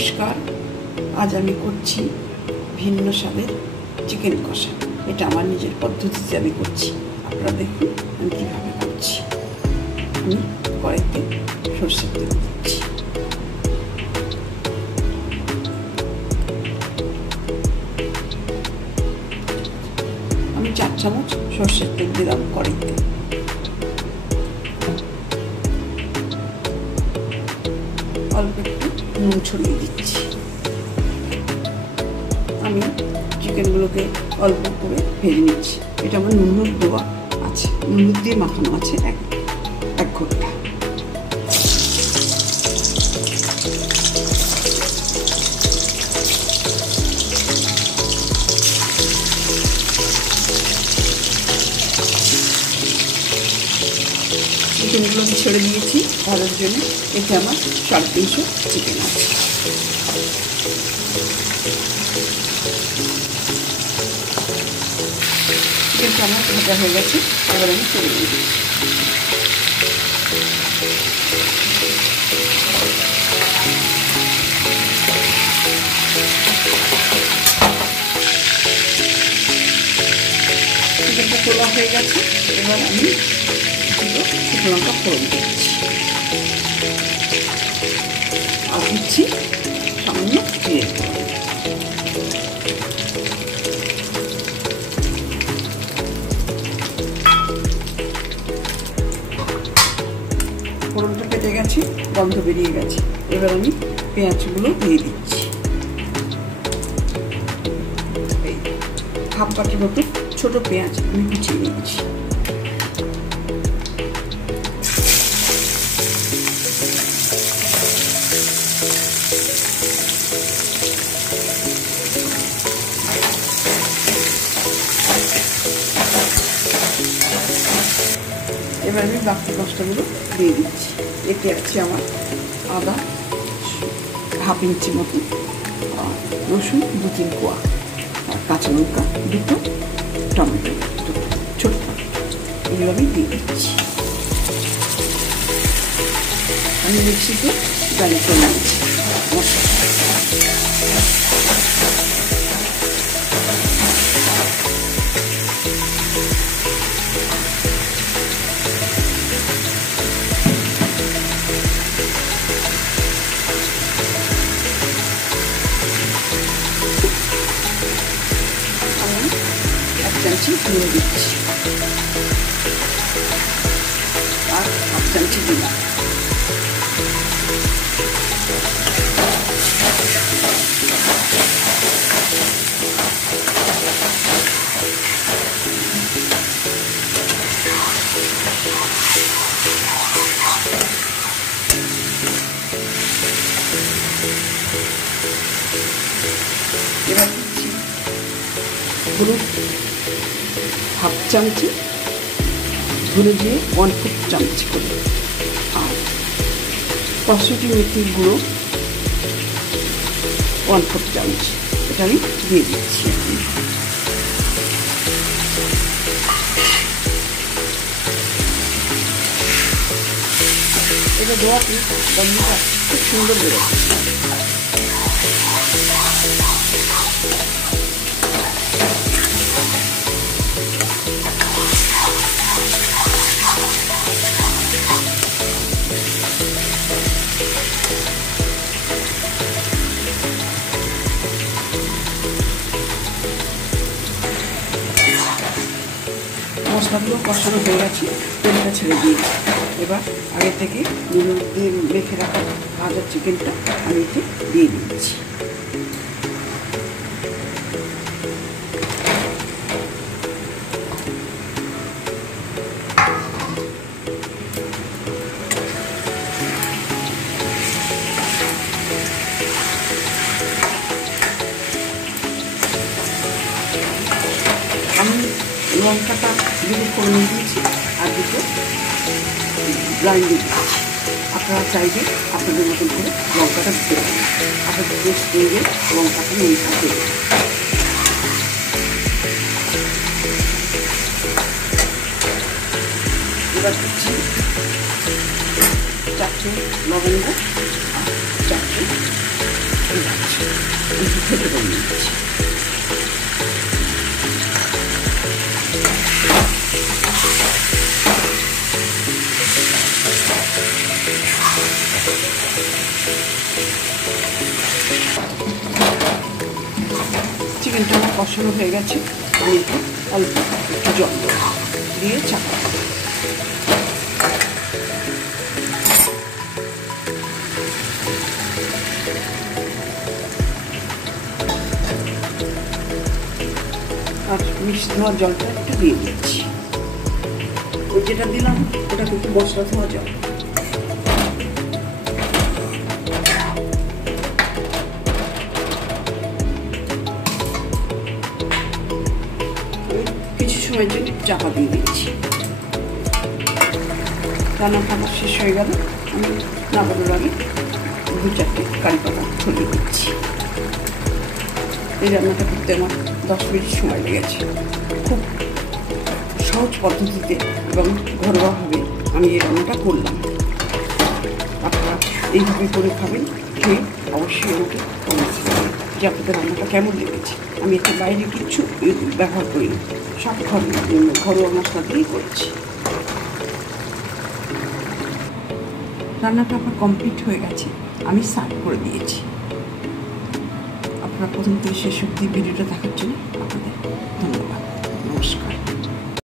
নমস্কার, আজ আমি করছি ভিন্ন স্বাদের চিকেন কষা। এটা আমার নিজের পদ্ধতিতে আমি করছি, আপনারা দেখুন আমি কীভাবে করছি। আমি কড়াইতে সরষের তেল দিচ্ছি, আমি 4 চামচ সরষের তেল দিলাম কড়াইতে। অল্প একটু নুন ছড়িয়ে দিচ্ছি। আমি চিকেনগুলোকে অল্প করে ভেজে নিচ্ছি। এটা আমার নুন দেওয়া আছে, নুন দিয়ে মাখানো আছে এক ঘন্টা। চিকেনগুলো আমি ছেড়ে দিয়েছি ভাজার জন্য। এতে আমার 350 চিকেন আছে। চিকেনটা আমার ভাজা হয়ে গেছে, এবার আমি তুলে দিচ্ছি। চিকেনটা তোলা হয়ে গেছে, এবার আমি শুকনো লঙ্কা ফোড়ন দিচ্ছি আর দিচ্ছি সামান্য জিরে ফোড়ন। ফোড়নটা কেটে গেছে, গন্ধ বেরিয়ে গেছে। এবার আমি পেঁয়াজগুলো দিয়ে দিচ্ছি। এই হাফ বাটির মতো ছোট পেঁয়াজ আমি কুচিয়ে নিচ্ছি। এবার আমি বাকি মশলাগুলো দিয়ে দিচ্ছি। এতে আছে আমার আদা হাফ ইঞ্চি মতো, রসুন 2-3 কোয়া, কাঁচা লঙ্কা 2টো, টমেটো 2টো ছোট টমেটো, এগুলো আমি দিয়ে দিচ্ছি। আমি মিক্সিতে গ্রাইন্ড করে নিচ্ছি মশলা। চামচি নুন দিচ্ছি আর হাফ চামচি দিলাম। এবার দিচ্ছি হলুদ হাফ চামচি, ধরে দিয়ে 1/4 চামচি করে, আর কসুরি মেথির গুঁড়ো 1/4 চামচ, এটা আমি দিয়ে দিচ্ছি। এটা দেওয়াতে গন্ধটা খুব সুন্দর বেরোচ্ছে। মশলাগুলো কষানো হয়ে গেছে, তেলটা ছেড়ে দিয়েছি। এবার আগে থেকে নুন দিয়ে মেখে রাখা ভাজা চিকেনটা আমি এতে দিয়ে দিচ্ছি। আমি লঙ্কাটা দুটো ফোড়ন দিয়েছি আর 2টো গ্রাইন্ড দিচ্ছি। আপনারা চাইলে আপনাদের মতন করে লঙ্কাটা দিতে পারেন, আপনাদের টেস্ট অনুযায়ী লঙ্কাটা নুন থাকে। এবার দিচ্ছি 4টে লবঙ্গ, 4টে একটু খেতে বানিয়ে দিচ্ছি। চিকেনটা আমার কষানো হয়ে গেছে, আমি একটু অল্প একটু জল দিয়ে চাপা আর মিষ্টি ধোয়ার জলটা একটু দিয়ে দিচ্ছি। ওই যেটা দিলাম ওটা কিন্তু মশলা ধোয়া জল। কিছু সময়ের জন্য চাপা দিয়ে দিচ্ছি। রান্না খাবার শেষ হয়ে গেল, আমি নামানোর আগে 2-4টে কারি পাতা ছড়িয়ে দিচ্ছি। এই রান্নাটা করতে আমার 10 মিনিট সময় লেগেছে। খুব সহজ পদ্ধতিতে এবং ঘরোয়াভাবে আমি এই রান্নাটা করলাম। আপনারা এইভাবে করে খাবেন, খেয়ে অবশ্যই আমাকে কমেন্টস করবেন যে আপনাদের রান্নাটা কেমন লেগেছে। আমি এতে বাইরে কিচ্ছু ব্যবহার করিনি, সব ঘরোয়া মশলা দিয়েই করেছি। রান্নাটা আমার কমপ্লিট হয়ে গেছে, আমি সার্ভ করে দিয়েছি। আপনারা প্রথম থেকে শেষ অবধি ভিডিওটা দেখার জন্য আপনাদের ধন্যবাদ। নমস্কার।